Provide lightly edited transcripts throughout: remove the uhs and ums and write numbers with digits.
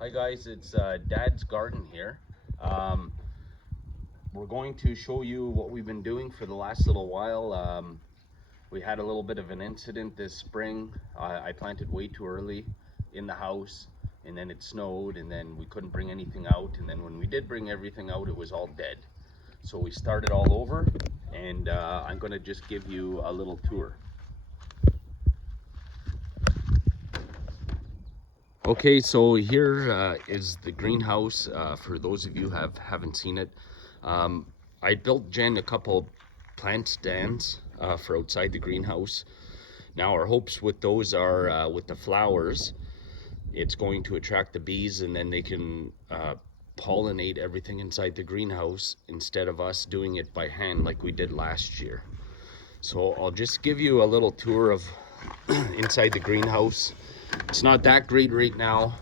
Hi guys, it's Dad's Garden here. Um, we're going to show you what we've been doing for the last little while. We had a little bit of an incident this spring. I planted way too early in the house, and then it snowed, and then we couldn't bring anything out, and then when we did bring everything out, it was all dead. So we started all over, and I'm going to just give you a little tour. Okay, so here is the greenhouse. For those of you haven't seen it, um, I built Jen a couple plant stands for outside the greenhouse. Now our hopes with those are with the flowers, it's going to attract the bees, and then they can pollinate everything inside the greenhouse instead of us doing it by hand like we did last year. So I'll just give you a little tour of inside the greenhouse. It's not that great right now.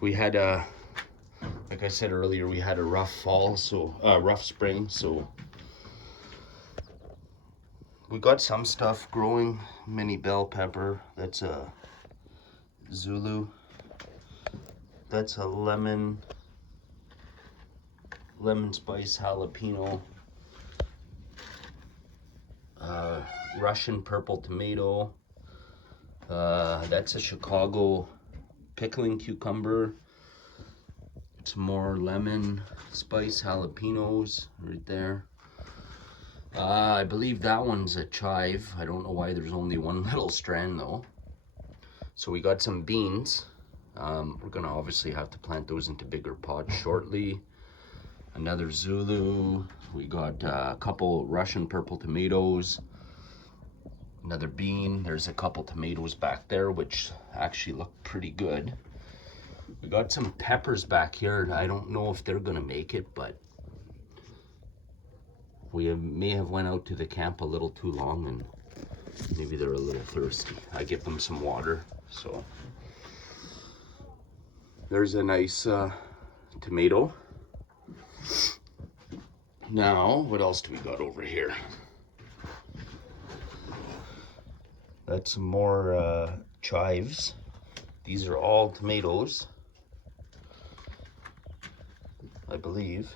We had a, like I said earlier, we had a rough fall, so rough spring, so we got some stuff growing. Mini bell pepper, that's a Zulu. That's a lemon spice jalapeno. Russian purple tomato. That's a Chicago pickling cucumber. Some more lemon spice jalapenos right there. I believe that one's a chive. I don't know why there's only one little strand though. So we got some beans. We're gonna obviously have to plant those into bigger pots shortly. Another Zulu. We got a couple Russian purple tomatoes. Another bean. There's a couple tomatoes back there, which actually look pretty good. We got some peppers back here. I don't know if they're gonna make it, but we may have went out to the camp a little too long and maybe they're a little thirsty. I give them some water. So there's a nice tomato. Now, what else do we got over here? That's some more chives. These are all tomatoes, I believe.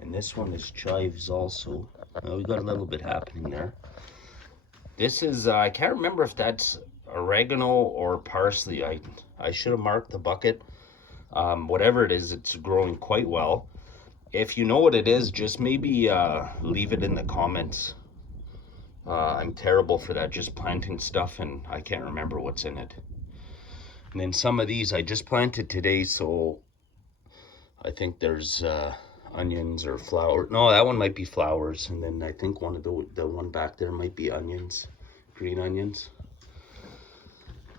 And this one is chives also. We got a little bit happening there. This is, I can't remember if that's oregano or parsley. I should have marked the bucket. Whatever it is, it's growing quite well. If you know what it is, just maybe leave it in the comments. I'm terrible for that, just planting stuff and I can't remember what's in it. And then some of these I just planted today, so I think there's onions or flower. No, that one might be flowers. And then I think one of the one back there might be onions, green onions.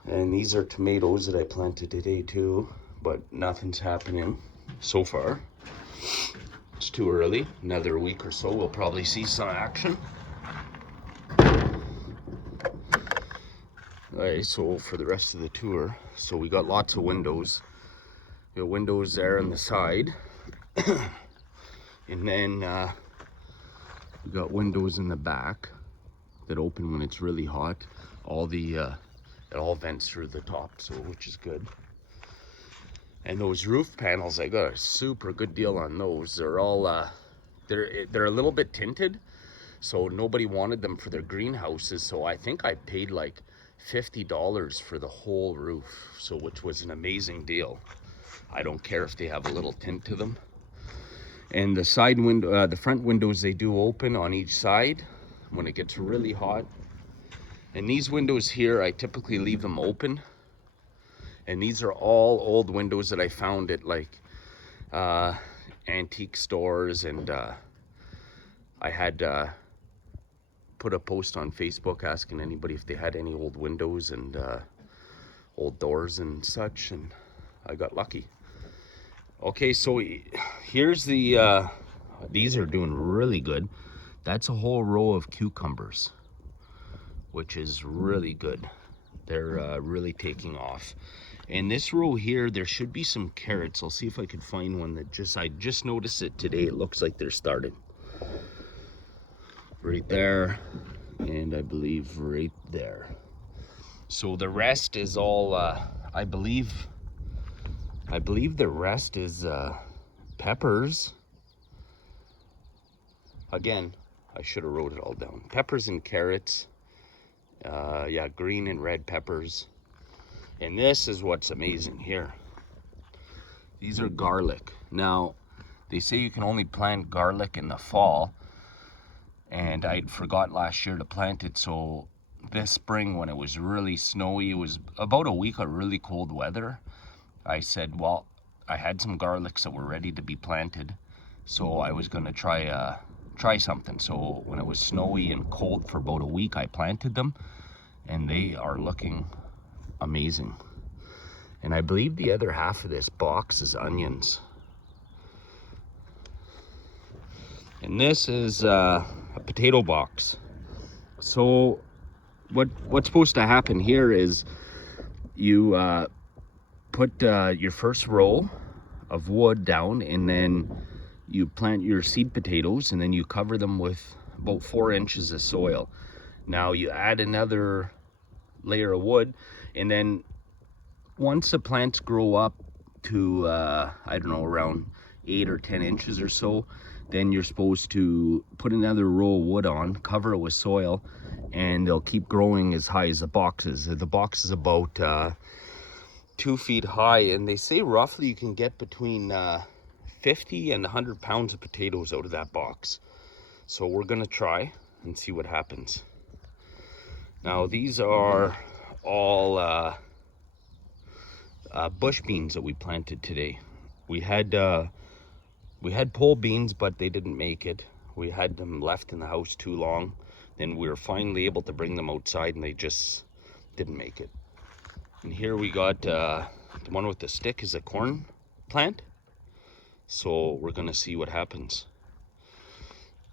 And these are tomatoes that I planted today too, but nothing's happening so far. It's too early. Another week or so, we'll probably see some action. Alright, so for the rest of the tour, so we got lots of windows. We got windows there on the side. And then we got windows in the back that open when it's really hot. All the it all vents through the top, so which is good. And those roof panels, I got a super good deal on those. They're all they're a little bit tinted, so nobody wanted them for their greenhouses. So I think I paid like $50 for the whole roof, so which was an amazing deal. I don't care if they have a little tint to them. And the side window, the front windows, they do open on each side when it gets really hot. And these windows here, I typically leave them open. And these are all old windows that I found at like antique stores, and I had put a post on Facebook asking anybody if they had any old windows and old doors and such, and I got lucky. Okay, so here's the these are doing really good. That's a whole row of cucumbers, which is really good. They're really taking off. And this row here, there should be some carrots. I'll see if I can find one that I just noticed it today. It looks like they're started. Right there, and I believe right there. So the rest is all, I believe, I believe the rest is peppers. Again, I should have wrote it all down. Peppers and carrots. Yeah, green and red peppers. And this is what's amazing here. These are garlic. Now, they say you can only plant garlic in the fall, and I forgot last year to plant it, so this spring when it was really snowy, it was about a week of really cold weather, I said, well, I had some garlics that were ready to be planted, so I was gonna try something. So when it was snowy and cold for about a week, I planted them, and they are looking amazing. And I believe the other half of this box is onions. And this is a potato box. So what's supposed to happen here is you put your first row of wood down, and then you plant your seed potatoes, and then you cover them with about 4 inches of soil. Now you add another layer of wood, and then once the plants grow up to I don't know, around 8 or 10 inches or so, then you're supposed to put another row of wood on, cover it with soil, and they'll keep growing as high as the box is. The box is about 2 feet high, and they say roughly you can get between 50 and 100 pounds of potatoes out of that box. So we're gonna try and see what happens. Now these are all bush beans that we planted today. We had pole beans, but they didn't make it. We had them left in the house too long. Then we were finally able to bring them outside, and they just didn't make it. And here we got the one with the stick is a corn plant. So we're gonna see what happens.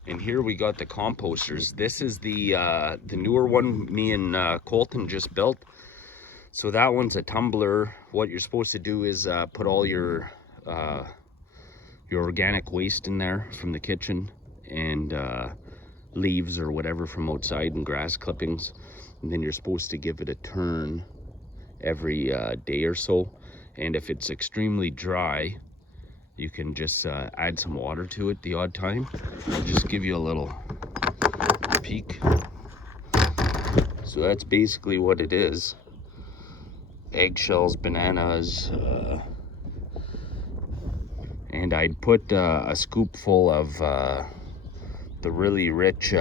And here we got the composters. This is the newer one me and Colton just built. So that one's a tumbler. What you're supposed to do is put all your organic waste in there from the kitchen, and leaves or whatever from outside, and grass clippings. And then you're supposed to give it a turn every day or so. And if it's extremely dry, you can just add some water to it the odd time. I'll just give you a little peek. So that's basically what it is. Eggshells, bananas, and I'd put a scoop full of the really rich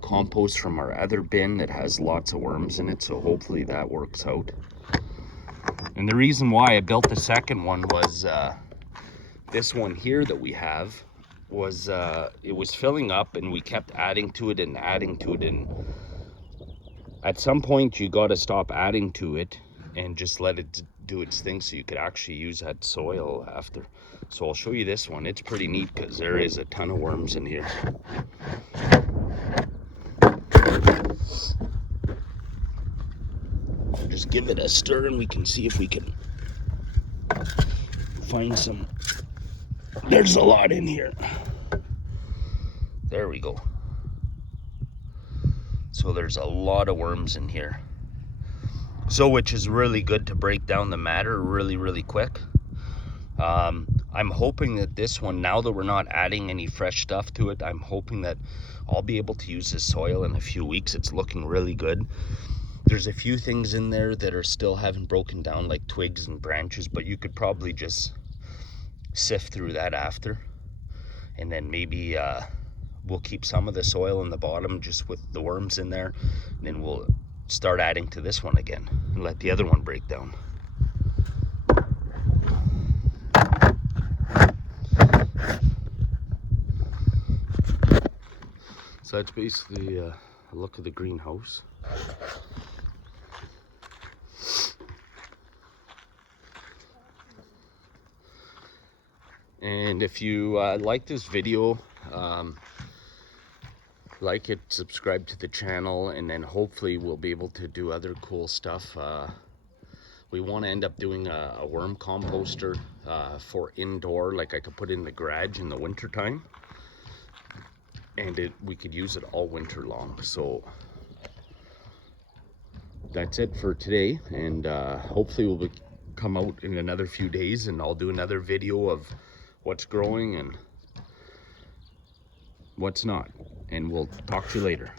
compost from our other bin that has lots of worms in it, so hopefully that works out. And the reason why I built the second one was this one here that we have was it was filling up, and we kept adding to it, and at some point you got to stop adding to it and just let it do its thing, so you could actually use that soil after. So I'll show you this one. It's pretty neat because there is a ton of worms in here. Just give it a stir, and we can see if we can find some. There's a lot in here. There we go. So there's a lot of worms in here. So which is really good to break down the matter really quick. I'm hoping that this one, now that we're not adding any fresh stuff to it, I'm hoping that I'll be able to use this soil in a few weeks. It's looking really good. There's a few things in there that are still haven't broken down, like twigs and branches, but you could probably just sift through that after. And then maybe we'll keep some of the soil in the bottom just with the worms in there, and then we'll start adding to this one again and let the other one break down. So that's basically a look at the greenhouse. And if you like this video, like it, subscribe to the channel, and then hopefully we'll be able to do other cool stuff. We want to end up doing a worm composter for indoor, like I could put in the garage in the winter time, and we could use it all winter long. So that's it for today, and hopefully we'll be come out in another few days and I'll do another video of what's growing and what's not. And we'll talk to you later.